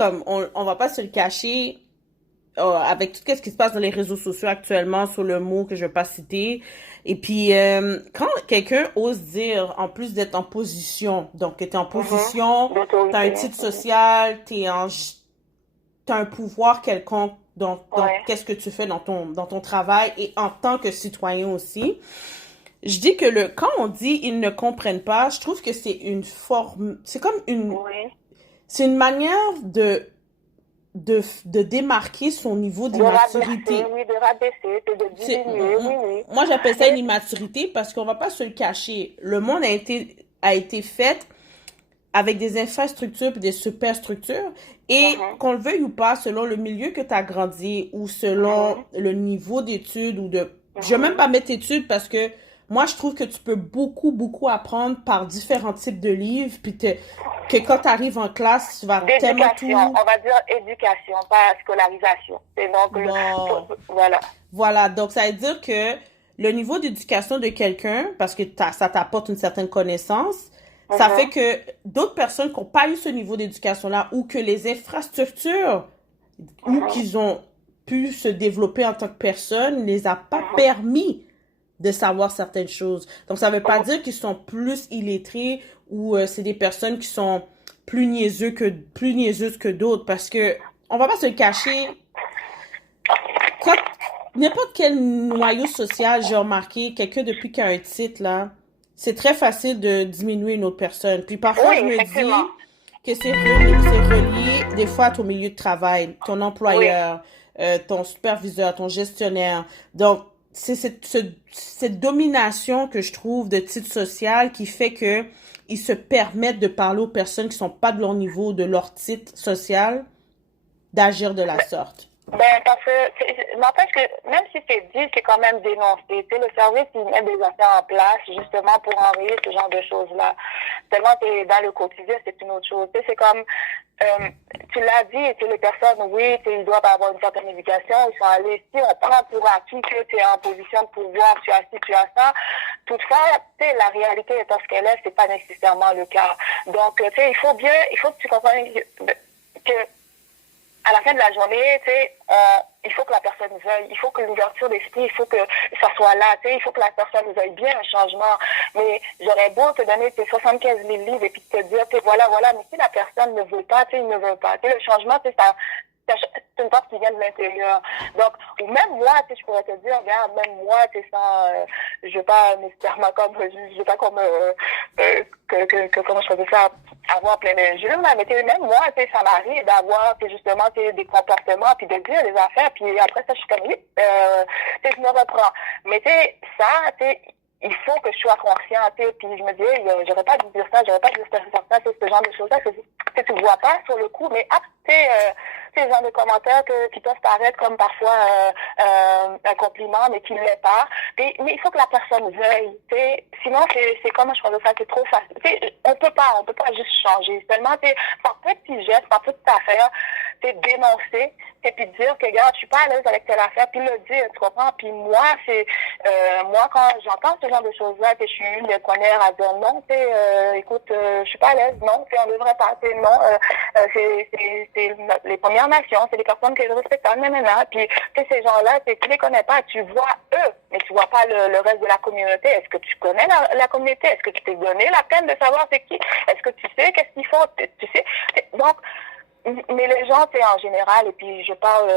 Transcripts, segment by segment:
comme on va pas se le cacher, avec tout ce qui se passe dans les réseaux sociaux actuellement sur le mot que je vais pas citer. Et puis, quand quelqu'un ose dire, en plus d'être en position, donc t'es en Mhm. position, t'as un D'autorité. titre social, t'as un pouvoir quelconque dans Ouais. qu'est-ce que tu fais dans ton travail et en tant que citoyen aussi. Je dis que quand on dit ils ne comprennent pas, je trouve que c'est une forme, Oui. c'est une manière de démarquer son niveau De rabaisser, d'immaturité. oui, de rabaisser, de diminuer, oui, oui. Moi, j'appelle ça une Mais, immaturité parce qu'on va pas se le cacher. Le monde a été fait avec des infrastructures et des superstructures. Et mhm, qu'on le veuille ou pas, selon le milieu que tu as grandi ou selon mhm, le niveau d'études ou de... Je vais même mhm. pas mettre études parce que moi, je trouve que tu peux beaucoup apprendre par différents types de livres. Que quand tu arrives en classe, tu vas tellement D'éducation, tout... on va dire éducation, pas scolarisation. Et donc, Bon, voilà. voilà. Donc, ça veut dire que le niveau d'éducation de quelqu'un, parce que ça t'apporte une certaine connaissance, ça fait Mhm, que d'autres personnes qui n'ont pas eu ce niveau d'éducation-là ou que les infrastructures ou mhm, qu'ils ont pu se développer en tant que personne ne les a pas mhm. permis de savoir certaines choses. Donc, ça ne veut pas Oh, dire qu'ils sont plus illettrés ou c'est des personnes qui sont plus niaiseuses que d'autres parce que on va pas se le cacher. Quand n'importe quel noyau social, j'ai remarqué, quelqu'un depuis qu'il a un titre, là, c'est très facile de diminuer une autre personne. Puis parfois, oui, je me effectivement. dis que c'est relié des fois à ton milieu de travail, ton Oui. employeur, ton superviseur, ton gestionnaire. Donc, c'est cette domination que je trouve de titre social qui fait que ils se permettent de parler aux personnes qui sont pas de leur niveau, de leur titre social, d'agir de la sorte. Ben, parce que, n'empêche que, même si c'est dit, c'est quand même dénoncé. Tu sais, le service, il met des affaires en place, justement, pour enrayer ce genre de choses-là. Seulement, t'es dans le quotidien, c'est une autre chose. Tu sais, c'est comme, euh, tu l'as dit, tu sais, les personnes, oui, tu sais, ils doivent avoir une certaine éducation, ils sont allés, si on prend pour acquis que tu es en position de pouvoir, tu as ci, tu as ça. Toutefois, tu sais, la réalité étant ce qu'elle est, c'est pas nécessairement le cas. Donc, tu sais, il faut que tu comprennes que à la fin de la journée, tu sais, il faut que la personne veuille, il faut que l'ouverture d'esprit, il faut que ça soit là, tu sais, il faut que la personne veuille bien un changement. Mais j'aurais beau te donner tes 75 000 livres et puis te dire, tu sais, voilà, mais si la personne ne veut pas, tu sais, il ne veut pas. Tu sais, le changement, tu sais, c'est une force qui vient de l'intérieur. Donc, ou même moi, tu sais, je pourrais te dire, regarde, même moi, tu sais, sans, je veux pas nécessairement comme, je veux pas comme, comment je faisais ça, avoir plein d'injures, là, mais tu sais, même moi, tu sais, ça m'arrive d'avoir, tu sais, justement, tu sais, des comportements, puis de dire des affaires, puis après ça, je suis comme, oui, tu sais, je me reprends. Mais tu sais, ça, tu sais, il faut que je sois consciente, puis je me dis, j'aurais pas dû dire ça, j'aurais pas dû faire ça, c'est ce genre de choses-là que tu vois pas sur le coup, mais tu sais, ces genres de commentaires qui peuvent paraître comme parfois un compliment, mais qui ne l'est pas. Mais il faut que la personne veuille, tu sais, sinon c'est comme je faisais ça, c'est trop facile. Tu sais, on peut pas juste changer. Seulement, tu sais, par petits gestes, par petites affaires, tu sais, dénoncer, et puis dire que, regarde, je suis pas à l'aise avec telle affaire, puis le dire, tu comprends? Puis moi, quand j'entends ce genre de choses-là, que je suis une des premières à dire non, tu sais, écoute, je suis pas à l'aise, non, tu sais, on devrait pas, tu sais, non, c'est les Premières Nations, c'est les personnes que je respecte, nanana. Puis, tu sais, ces gens-là, tu les connais pas, tu vois eux, mais tu vois pas le reste de la communauté. Est-ce que tu connais la communauté? Est-ce que tu t'es donné la peine de savoir c'est qui? Est-ce que tu sais qu'est-ce qu'ils font? Tu sais? Donc, mais les gens, c'est en général, et puis je parle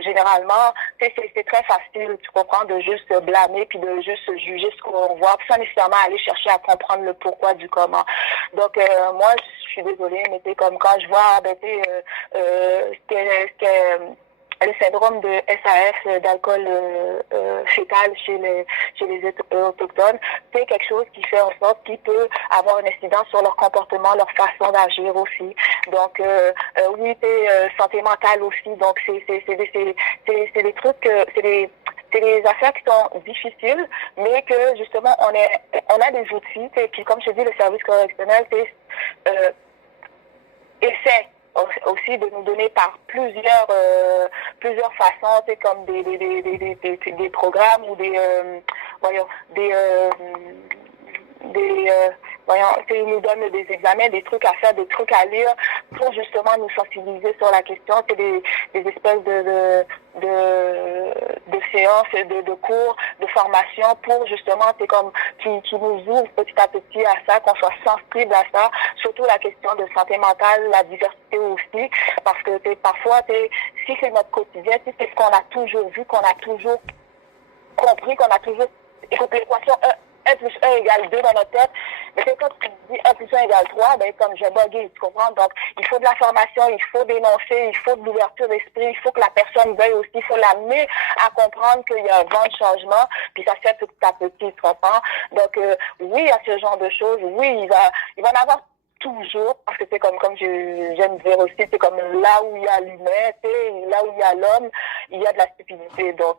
généralement, c'est très facile, tu comprends, de juste blâmer, puis de juste juger ce qu'on voit, sans nécessairement aller chercher à comprendre le pourquoi du comment. Donc, moi, je suis désolée, mais c'est comme quand je vois, ben, tu sais, le syndrome de SAF, d'alcool fétal chez les autochtones, c'est quelque chose qui fait en sorte qu'il peut avoir une incidence sur leur comportement, leur façon d'agir aussi. Donc, oui, santé mentale aussi. Donc, c'est des trucs, c'est des affaires qui sont difficiles, mais que justement, on a des outils. Puis, comme je te dis, le service correctionnel, essaie aussi de nous donner par plusieurs façons, c'est comme des programmes ou voyons, des voyons, ils nous donnent des examens, des trucs à faire, des trucs à lire pour justement nous sensibiliser sur la question. C'est des espèces de séances, de cours, de formation pour justement, c'est comme qui nous ouvre petit à petit à ça, qu'on soit sensible à ça, surtout la question de santé mentale, la diversité aussi, parce que parfois, si c'est notre quotidien, si c'est ce qu'on a toujours vu, qu'on a toujours compris, qu'on a toujours écouté l'équation 1 plus 1 égale 2 dans notre tête, mais c'est quand tu dis 1 plus 1 égale 3, ben comme j'ai bugué, tu comprends? Donc, il faut de la formation, il faut dénoncer, il faut de l'ouverture d'esprit, il faut que la personne veuille aussi, il faut l'amener à comprendre qu'il y a un vent de changement, puis ça se fait petit à petit, tu comprends? Donc, oui, il y a ce genre de choses, oui, il va en avoir toujours, parce que c'est comme j'aime dire aussi, c'est comme là où il y a l'humain, là où il y a l'homme, il y a de la stupidité. Donc,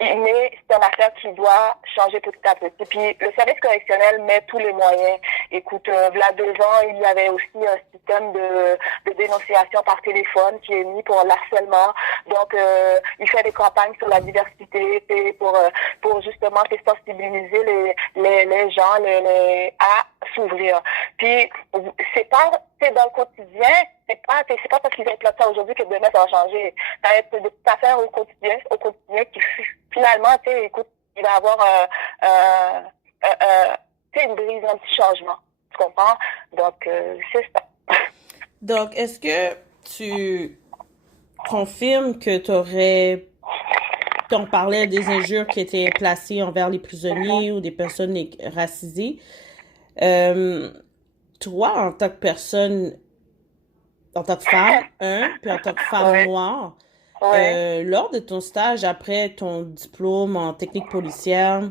mais c'est une affaire qui doit changer petit à petit. Puis le service correctionnel met tous les moyens. Écoute, là 2 ans, il y avait aussi un système de dénonciation par téléphone qui est mis pour l'harcèlement. Donc, il fait des campagnes sur la diversité, pour justement sensibiliser les gens à s'ouvrir. Puis c'est dans le quotidien, c'est pas parce qu'ils être là ça aujourd'hui que demain ça va changer. Ça va être des petites affaires au quotidien qui finalement, écoute, il va avoir une brise, un petit changement. Tu comprends? Donc c'est ça. Donc, est-ce que tu confirmes que on parlait des injures qui étaient placées envers les prisonniers ou des personnes racisées? Toi, en tant que personne, en tant que femme, puis en tant que femme noire, lors de ton stage, après ton diplôme en technique policière,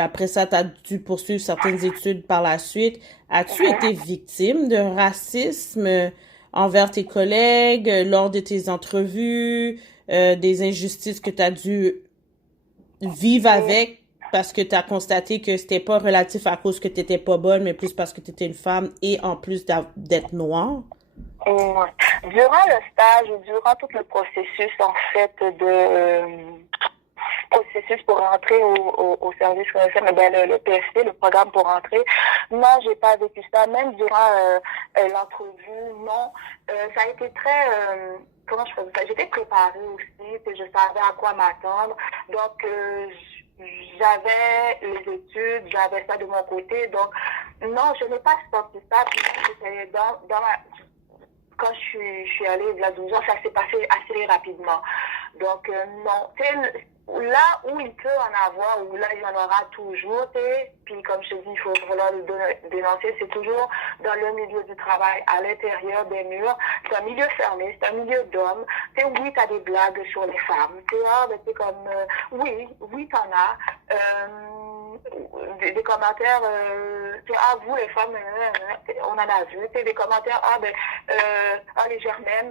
après ça, tu as dû poursuivre certaines études par la suite. As-tu été victime de racisme envers tes collègues, lors de tes entrevues, des injustices que tu as dû vivre avec? Parce que tu as constaté que c'était pas relatif à cause que tu n'étais pas bonne, mais plus parce que tu étais une femme et en plus d'être noire? Durant le stage ou durant tout le processus, en fait, processus pour rentrer au service correctionnel, le PSC, le programme pour rentrer, non, j'ai pas vécu ça. Même durant l'entrevue, non. Ça a été très... comment je faisais ça? J'étais préparée aussi, je savais à quoi m'attendre. Donc, j'avais les études, j'avais ça de mon côté. Donc, non, je n'ai pas senti ça. Puis, quand je suis allée il y a 12 ans, ça s'est passé assez rapidement. Donc, non. Là où il peut en avoir, ou là il y en aura toujours, puis comme je te dis, il faut vraiment le dénoncer, c'est toujours dans le milieu du travail, à l'intérieur des murs. C'est un milieu fermé, c'est un milieu d'hommes. Oui, tu as des blagues sur les femmes. C'est comme, oui, t'en as. Des commentaires, vous les femmes, on en a vu, des commentaires, les germaines,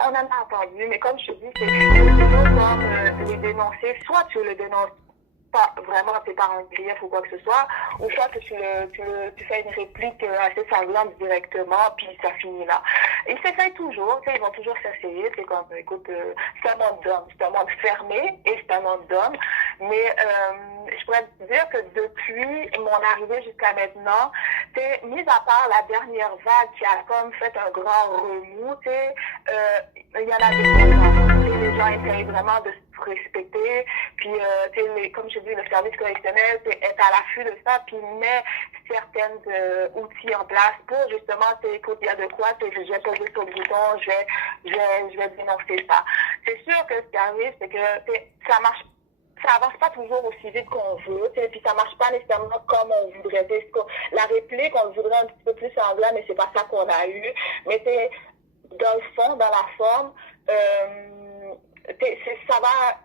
on en a entendu, mais comme je te dis, c'est toujours comme les dénoncer, soit tu le dénonces pas vraiment, c'est par un grief ou quoi que ce soit, ou soit que tu fais une réplique assez sanglante directement, puis ça finit là. Ils s'essayent toujours, ils vont toujours s'essayer, c'est comme, écoute, c'est un monde d'hommes, c'est un monde fermé, et c'est un monde d'hommes, mais je pourrais te dire que depuis mon arrivée jusqu'à maintenant, mis à part la dernière vague qui a comme fait un grand remous, il y en a des les gens essayent vraiment de se respecter, puis comme je dis, le service correctionnel est à l'affût de ça, puis met certains outils en place pour justement, écoute, il y a de quoi, je vais poser sur le bouton, je vais dénoncer ça. C'est sûr que ce qui arrive, c'est que ça marche. Ça avance pas toujours aussi vite qu'on veut, puis ça marche pas nécessairement comme on voudrait. La réplique, on le voudrait un petit peu plus semblant, mais c'est pas ça qu'on a eu. Mais c'est dans le fond, dans la forme, ça va.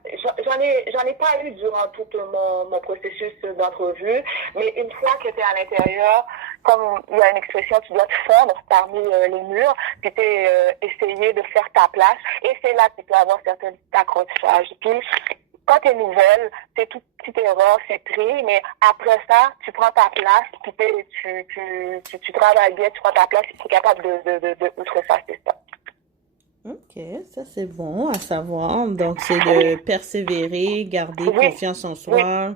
J'en ai pas eu durant tout mon processus d'entrevue, mais une fois que tu es à l'intérieur, comme il y a une expression, tu dois te fondre parmi les murs, puis essayer de faire ta place, et c'est là que tu peux avoir certains accrochages. Puis quand tu es nouvelle, toute petite erreur, c'est pris, mais après ça, tu prends ta place, puis tu travailles bien, tu prends ta place, et tu es capable de outrepasser ça. OK, ça c'est bon à savoir. Donc, c'est de persévérer, garder confiance en soi,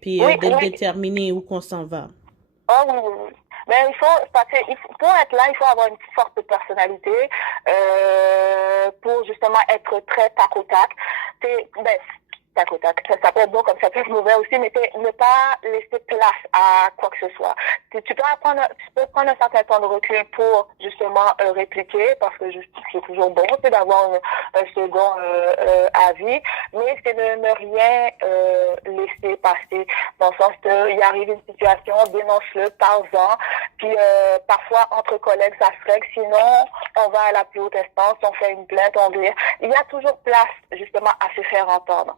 puis d'être déterminé où qu'on s'en va. Ah oui. Ben, pour être là, il faut avoir une forte personnalité, pour justement être très tac au tac. Tac au tac. Ça peut être bon comme ça peut être mauvais aussi, mais ne pas laisser place à quoi que ce soit. Tu peux prendre un certain temps de recul pour justement répliquer, parce que c'est toujours bon, c'est d'avoir un second avis, mais c'est de ne rien laisser passer. Dans le sens que il arrive une situation, dénonce-le, parle-en, puis parfois entre collègues ça se règle, sinon on va à la plus haute instance, on fait une plainte, on dit. Il y a toujours place justement à se faire entendre.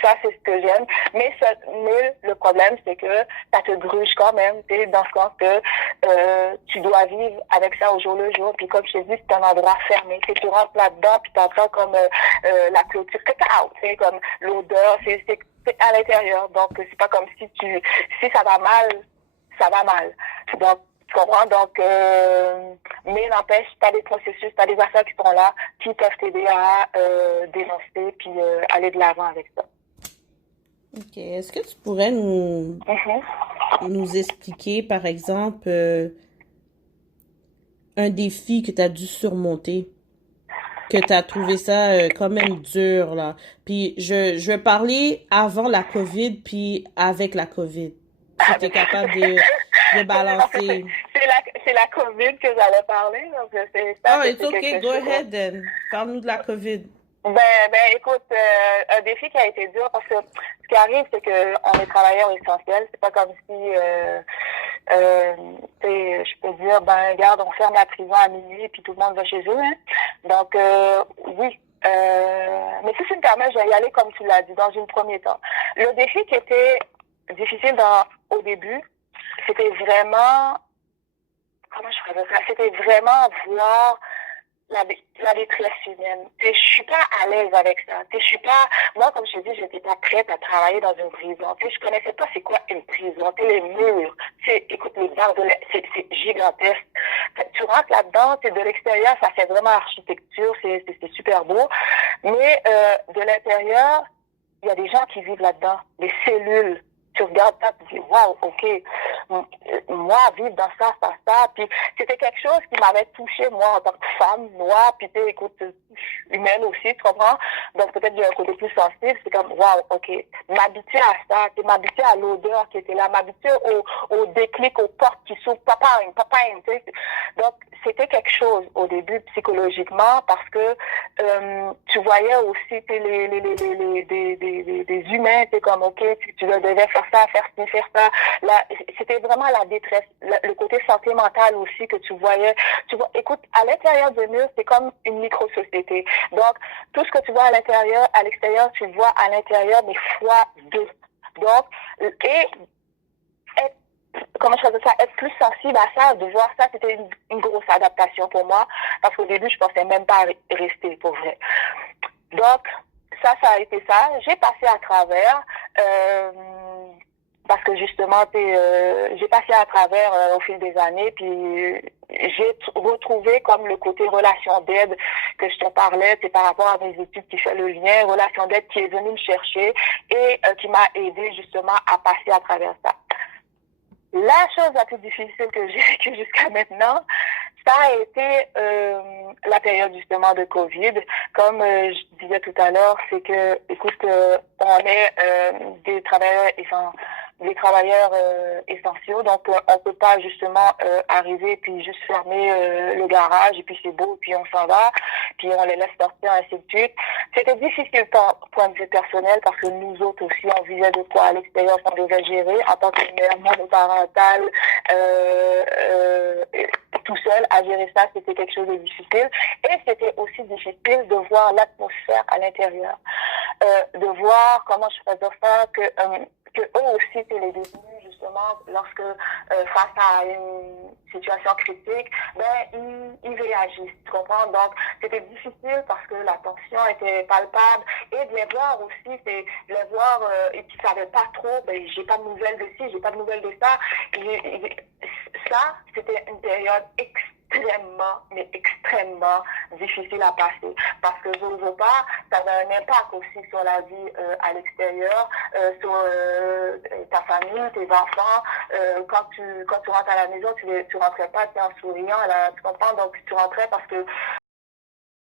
Ça, c'est ce que j'aime. Mais le problème, c'est que ça te gruge quand même, dans ce sens que tu dois vivre avec ça au jour le jour. Puis comme je te dis, c'est un endroit fermé. Tu rentres là-dedans, puis t'entends comme la clôture, comme l'odeur, c'est à l'intérieur. Donc, c'est pas comme si si ça va mal, ça va mal. Donc, tu comprends? Donc, mais n'empêche, tu as des processus, tu as des affaires qui sont là, qui peuvent t'aider à dénoncer puis aller de l'avant avec ça. OK. Est-ce que tu pourrais nous expliquer, par exemple, un défi que tu as dû surmonter, que tu as trouvé ça quand même dur, là? Puis je vais parler avant la COVID, puis avec la COVID. Si tu es capable de balancer. C'est la COVID que j'allais parler. Donc ça, It's okay. Go ahead, then. Parle-nous de la COVID. Écoute, un défi qui a été dur, parce que ce qui arrive, c'est qu'on est travailleurs essentiels. C'est pas comme si, je peux dire, regarde, on ferme la prison à minuit puis tout le monde va chez eux. Hein. Donc, oui. Mais si tu me permets, je vais y aller comme tu l'as dit, dans un premier temps. Le défi qui était difficile au début, c'était vraiment, comment je ferais ça? C'était vraiment voir la détresse humaine. Je suis pas à l'aise avec ça. Moi, comme je te dis, j'étais pas prête à travailler dans une prison. Je connaissais pas c'est quoi une prison. Les murs. Écoute, les barres c'est gigantesque. Tu rentres là-dedans, de l'extérieur, ça fait vraiment architecture, c'est super beau. Mais, de l'intérieur, il y a des gens qui vivent là-dedans. Des cellules. Tu regardes ça, tu dis, waouh, ok, moi, vivre dans ça. Puis c'était quelque chose qui m'avait touchée, moi, en tant que femme noire, puis écoute, humaine aussi, tu comprends? Donc peut-être j'ai un côté plus sensible, c'est comme, waouh, ok, m'habituer à ça, m'habituer à l'odeur qui était là, m'habituer au déclic, aux portes qui s'ouvrent, papa, tu sais. Donc c'était quelque chose au début psychologiquement, parce que tu voyais aussi des humains, c'est comme, ok, tu devais faire ça, faire ça. Là, c'était vraiment la détresse, le côté santé mentale aussi que tu voyais. Écoute, à l'intérieur de murs, c'est comme une micro-société. Donc, tout ce que tu vois à l'extérieur, tu vois à l'intérieur, mais fois deux. Donc, être plus sensible à ça, de voir ça, c'était une grosse adaptation pour moi, parce qu'au début, je pensais même pas rester, pour vrai. Donc, ça a été ça. J'ai passé à travers, parce que justement, j'ai passé à travers au fil des années, puis j'ai retrouvé comme le côté relation d'aide que je te parlais, c'est par rapport à mes études qui fait le lien, relation d'aide qui est venue me chercher et qui m'a aidé justement à passer à travers ça. La chose la plus difficile que j'ai vécue jusqu'à maintenant, ça a été la période justement de COVID. Comme je disais tout à l'heure, c'est que, écoute, on est des travailleurs essentiels, donc on peut pas justement arriver puis juste fermer le garage et puis c'est beau et puis on s'en va, puis on les laisse sortir, ainsi de suite. C'était difficile point de vue personnel, parce que nous autres aussi on vivait de quoi à l'extérieur qu'on devait gérer en tant que mère monoparentale, tout seul à gérer ça, c'était quelque chose de difficile. Et c'était aussi difficile de voir l'atmosphère à l'intérieur, de voir, comment je faisais ça, que eux aussi, c'est les détenus, justement, lorsque face à une situation critique, ils réagissent, tu comprends? Donc, c'était difficile parce que la tension était palpable, et de les voir aussi, c'est les voir, et qui ne savaient pas trop, j'ai pas de nouvelles de ci, j'ai pas de nouvelles de ça. Ça, c'était une période mais extrêmement difficile à passer. Parce que, je ne veux pas, ça a un impact aussi sur la vie à l'extérieur, sur ta famille, tes enfants. Quand tu rentres à la maison, tu rentrais pas en souriant, là, tu comprends? Donc, tu rentrais parce que